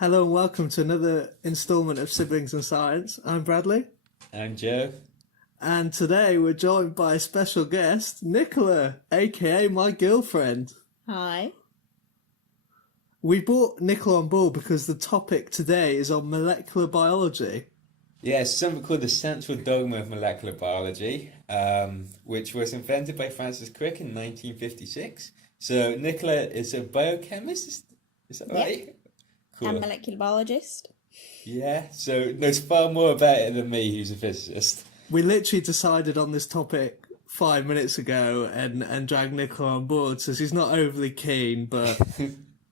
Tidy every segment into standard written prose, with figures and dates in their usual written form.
Hello and welcome to another instalment of Siblings and Science. I'm Bradley, I'm Joe. and today we're joined by a special guest, Nicola, aka my girlfriend. Hi. We brought Nicola on board because the topic today is on molecular biology. Yes, something called the central dogma of molecular biology, which was invented by Francis Crick in 1956. So Nicola is a biochemist, is that Yeah. right? I'm a Cool. molecular biologist. Yeah, so knows far more about it than me, who's a physicist. We literally decided on this topic 5 minutes ago and dragged Nicola on board, so she's not overly keen, but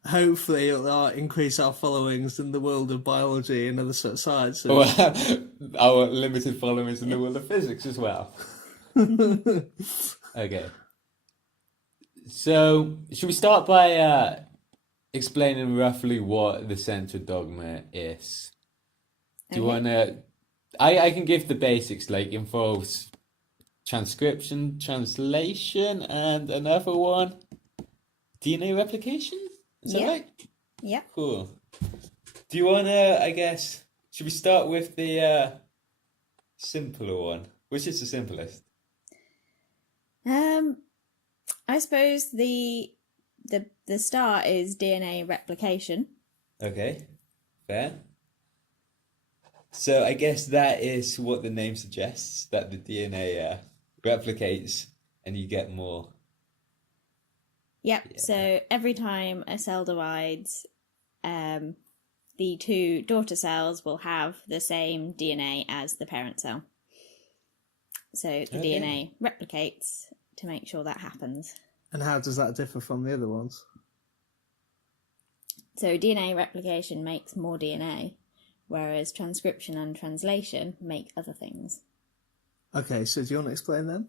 hopefully it'll increase our followings in the world of biology and other sort of sciences. Well, our limited followers in the world of physics as well. Okay. So, should we start by explaining roughly what the central dogma is? Do you Okay. want to? I can give the basics, like involves transcription, translation, and another one, DNA replication. Is that Yeah. right? Yeah. Cool. Do you want to, I guess, should we start with the simpler one? Which is the simplest? I suppose the start is DNA replication. Okay, fair. So I guess that is what the name suggests, that the DNA replicates and you get more. Yep. Yeah. So every time a cell divides, the two daughter cells will have the same DNA as the parent cell. So the Okay. DNA replicates to make sure that happens. And how does that differ from the other ones? So DNA replication makes more DNA, whereas transcription and translation make other things. Okay, so do you want to explain them?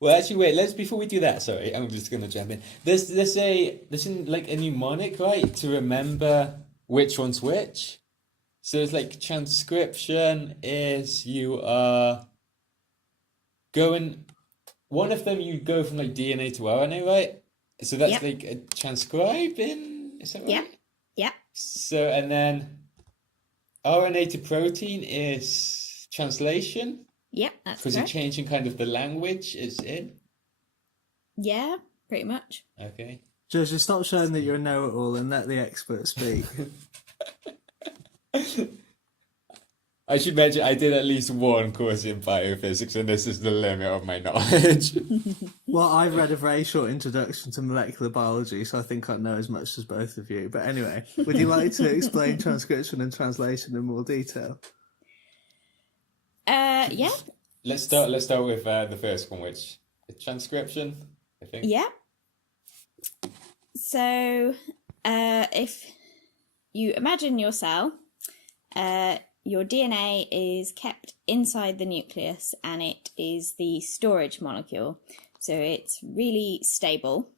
Well, actually, wait. Let's before we do that. Sorry, I'm just gonna jump in. There's like a mnemonic, right, to remember which one's which. So it's like transcription is you are going. One of them you go from like DNA to RNA, right? So that's Yep. like a transcribing. Is that right? Yeah. Yeah. So and then RNA to protein is translation Yep. That's because you're correct. changing kind of the language it's in. Yeah. Pretty much. Okay. Josie, stop showing that you're a know-it-all and let the expert speak. I should mention I did at least one course in biophysics, and this is the limit of my knowledge. Well, I've read a very short introduction to molecular biology, so I think I know as much as both of you. But anyway, would you like to explain transcription and translation in more detail? Yeah. Let's start. Let's start with the first one, which is transcription. I think. Yeah. So, if you imagine your cell, your DNA is kept inside the nucleus and it is the storage molecule. So it's really stable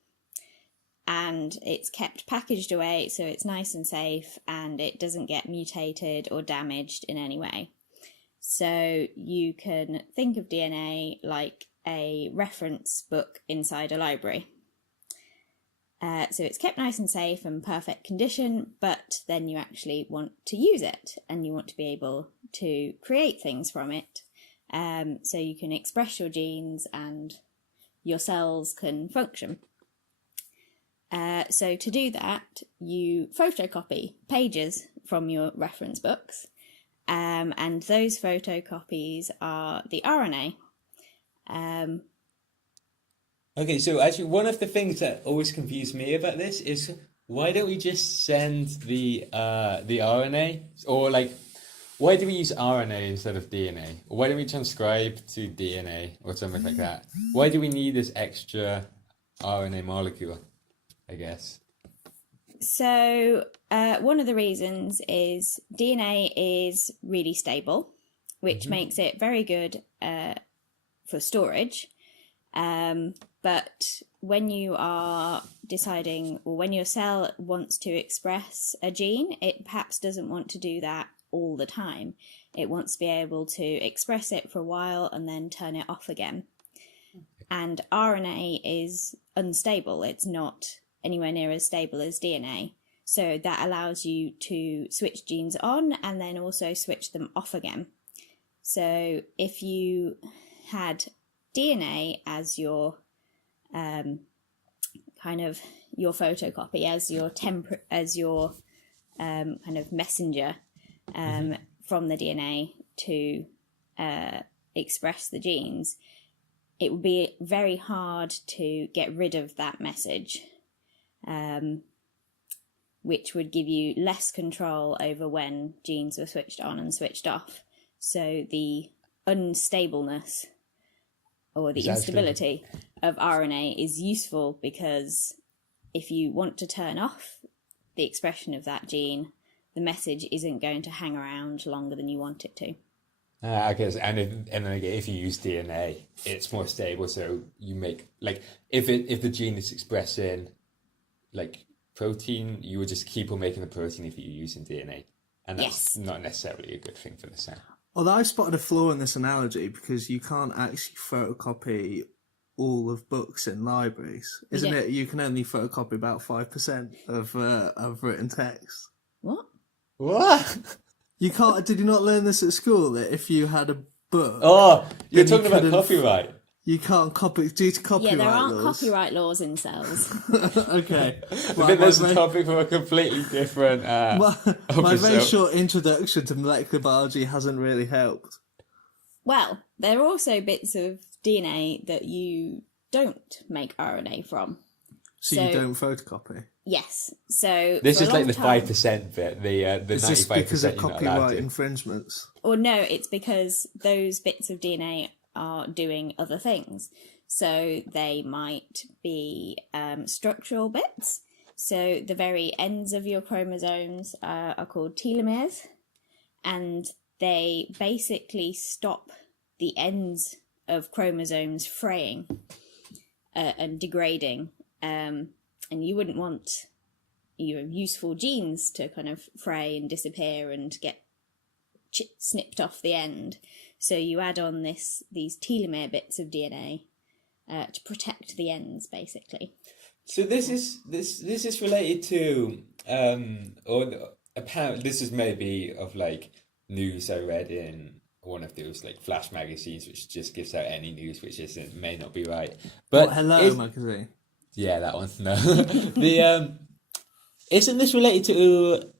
and it's kept packaged away so it's nice and safe and it doesn't get mutated or damaged in any way. So you can think of DNA like a reference book inside a library. So it's kept nice and safe and perfect condition, but then you actually want to use it and you want to be able to create things from it. So you can express your genes and your cells can function. So to do that, you photocopy pages from your reference books, and those photocopies are the RNA. Okay, so actually, one of the things that always confused me about this is why don't we just send the RNA, or like, why do we use RNA instead of DNA? Or why don't we transcribe to DNA or something like that? Why do we need this extra RNA molecule, I guess? So one of the reasons is DNA is really stable, which makes it very good for storage. But when you are deciding, or when your cell wants to express a gene, it perhaps doesn't want to do that all the time. It wants to be able to express it for a while and then turn it off again. And RNA is unstable. It's not anywhere near as stable as DNA. So that allows you to switch genes on and then also switch them off again. So if you had DNA as your kind of your photocopy, as your kind of messenger from the DNA to express the genes, it would be very hard to get rid of that message, which would give you less control over when genes were switched on and switched off. So the unstableness or the instability of RNA is useful, because if you want to turn off the expression of that gene, the message isn't going to hang around longer than you want it to. Okay, and then again, if you use DNA, it's more stable. So you make, like, if the gene is expressing like protein, you would just keep on making the protein if you're using DNA, and that's not necessarily a good thing for the cell. Although I've spotted a flaw in this analogy, because you can't actually photocopy all of books in libraries, isn't it? You can only photocopy about 5% of written text. What? You can't. Did you not learn this at school? That if you had a book, you're talking about copyright. You can't copy due to copyright laws. Yeah, there aren't copyright laws in cells. Okay. I think there's a topic for a completely different my very short introduction to molecular biology hasn't really helped. Well, there are also bits of DNA that you don't make RNA from. So you don't photocopy? Yes. So this is like the 5% bit, the 95% is this because of you're not allowed copyright to. infringements? Or no, it's because those bits of DNA are doing other things. So they might be structural bits. So the very ends of your chromosomes are called telomeres, and they basically stop the ends of chromosomes fraying and degrading. And you wouldn't want your useful genes to kind of fray and disappear and get snipped off the end. So you add on these telomere bits of DNA to protect the ends, basically. So this is related to or apparently this is maybe of like news I read in one of those like flash magazines, which just gives out any news which may not be right. But Hello magazine. Yeah, that one. No, isn't this related to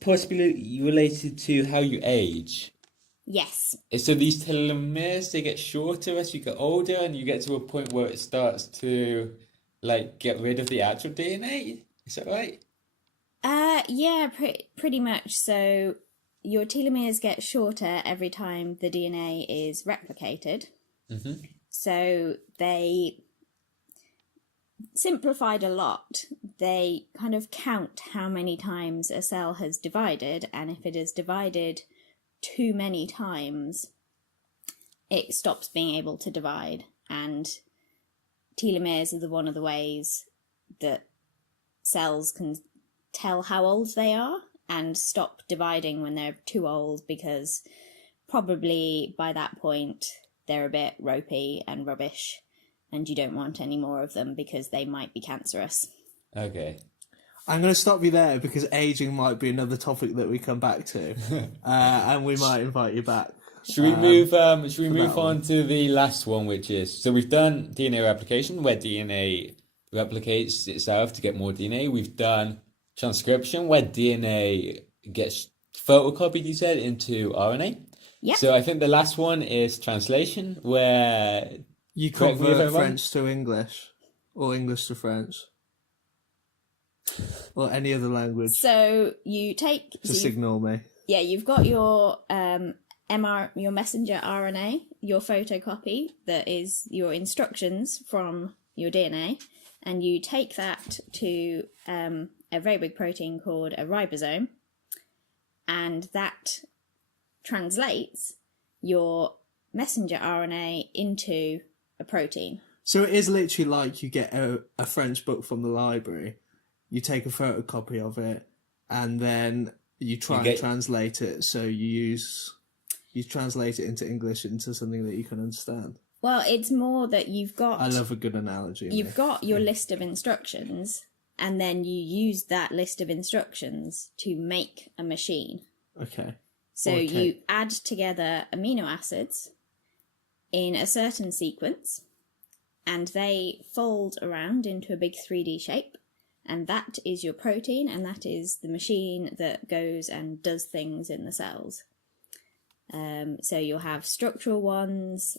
possibly related to how you age? Yes. So these telomeres, they get shorter as you get older, and you get to a point where it starts to like get rid of the actual DNA. Is that right? Yeah, pretty much. So your telomeres get shorter every time the DNA is replicated. Mm-hmm. So they, simplified a lot, they kind of count how many times a cell has divided, and if it has divided too many times, it stops being able to divide. And telomeres are one of the ways that cells can tell how old they are and stop dividing when they're too old, because probably by that point they're a bit ropey and rubbish, and you don't want any more of them because they might be cancerous. Okay. I'm going to stop you there, because aging might be another topic that we come back to, and we might invite you back. Should we move on to the last one, which is, so we've done DNA replication, where DNA replicates itself to get more DNA. We've done transcription, where DNA gets photocopied, you said, into RNA. Yep. So I think the last one is translation, where you convert French to English, or English to French, or any other language. So you take... Just ignore me. Yeah, you've got your your messenger RNA, your photocopy, that is your instructions from your DNA, and you take that to a very big protein called a ribosome, and that translates your messenger RNA into a protein. So it is literally like you get a French book from the library, you take a photocopy of it, and then you try and translate it. So you translate it into English, into something that you can understand. Well, it's more that you've got... I love a good analogy. You've got your list of instructions, and then you use that list of instructions to make a machine. Okay. So you add together amino acids in a certain sequence, and they fold around into a big 3D shape, and that is your protein, and that is the machine that goes and does things in the cells. So you'll have structural ones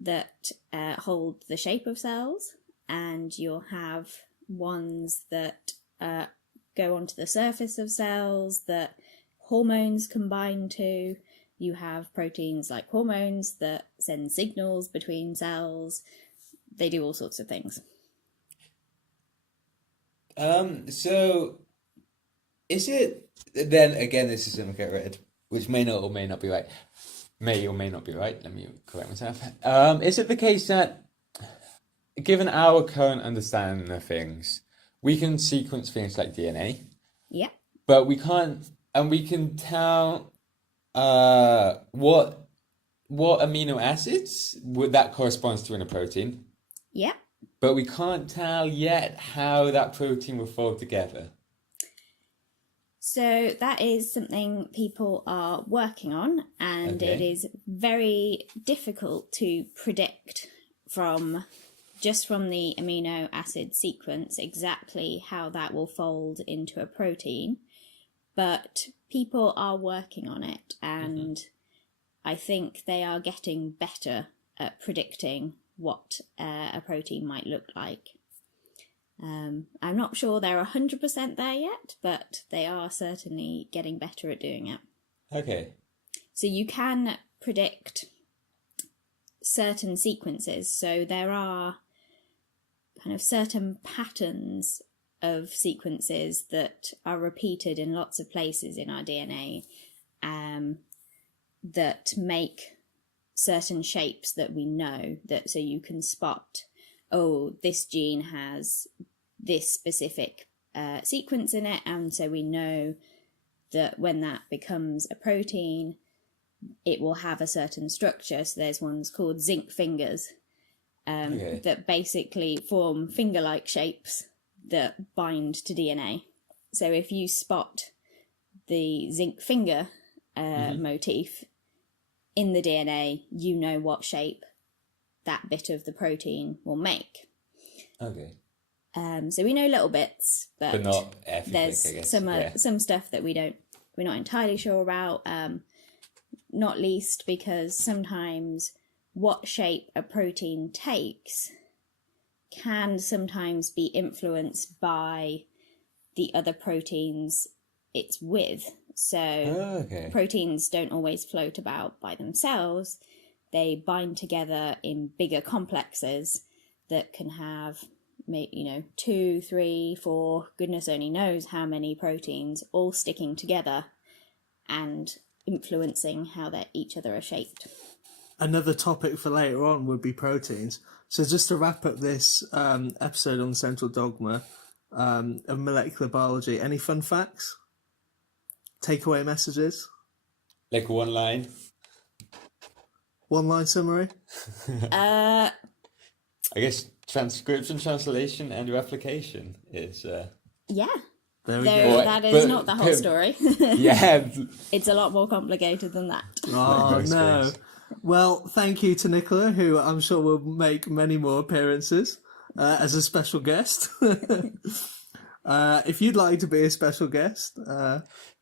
that hold the shape of cells, and you'll have ones that go onto the surface of cells that hormones combine to. You have proteins like hormones that send signals between cells. They do all sorts of things. So is it then again? This is gonna get read, which may not or may not be right. May or may not be right. Let me correct myself. Is it the case that, given our current understanding of things, we can sequence things like DNA, Yeah. but we can't, and we can tell what amino acids would that corresponds to in a protein, Yeah. but we can't tell yet how that protein will fold together. So that is something people are working on, and it is very difficult to predict from the amino acid sequence exactly how that will fold into a protein. But people are working on it, and I think they are getting better at predicting what a protein might look like. I'm not sure they're 100% there yet, but they are certainly getting better at doing it. Okay. So you can predict certain sequences. So there are kind of certain patterns of sequences that are repeated in lots of places in our DNA that make certain shapes that we know. So you can spot, oh, this gene has this specific sequence in it, and so we know that when that becomes a protein, it will have a certain structure. So there's ones called zinc fingers that basically form finger-like shapes that bind to DNA. So if you spot the zinc finger motif in the DNA, you know what shape that bit of the protein will make. Okay. So we know little bits, but not everything, there's I guess. some stuff that we're not entirely sure about. Not least because sometimes what shape a protein takes can sometimes be influenced by the other proteins it's with. So proteins don't always float about by themselves. They bind together in bigger complexes that can have, 2, 3, 4, goodness only knows how many proteins all sticking together and influencing how each other are shaped. Another topic for later on would be proteins. So just to wrap up this episode on Central Dogma of molecular biology, any fun facts? Takeaway messages? Like one line? One line summary? I guess transcription, translation, and replication is... Yeah. There we go. That is not the whole story. Yeah. It's a lot more complicated than that. Oh, no. Well, thank you to Nicola, who I'm sure will make many more appearances as a special guest. If you'd like to be a special guest,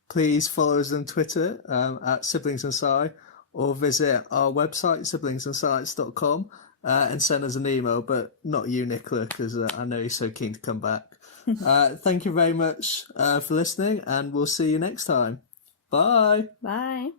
please follow us on Twitter at Siblings and Sci, or visit our website, siblingsandscience.com, and send us an email, but not you, Nicola, because I know you're so keen to come back. Thank you very much for listening, and we'll see you next time. Bye. Bye.